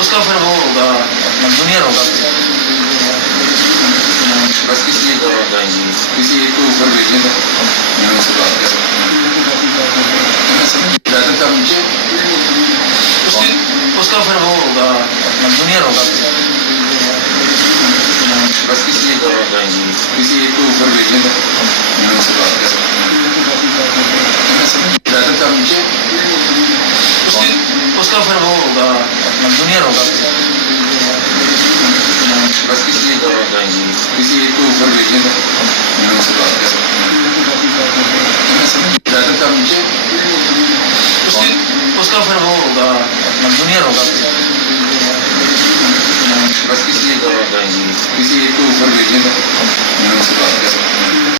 اس کا پھر وہ ہوگا اپنا جونیئر ہوگا. بس کسی ایک کو اوپر بھیجنے کا میں ان سے بات کر سکتا ہوں. اس کا پھر وہ ہوگا اپنا جونیئر ہوگا. بس کسی ایک کو اوپر بھیجنے کا میں ان سے بات کر سکتا ہوں. اس کا پھر وہ ہوگا اپنا جونیئر ہوگا. بس کسی ایک کو اوپر بھیجنے کا میں ان سے بات کر سکتا ہوں. اس کا پھر وہ ہوگا اپنا جونیئر ہوگا. بس کسی ایک کو اوپر بھیجنے کا میں ان سے بات کر سکتا ہوں.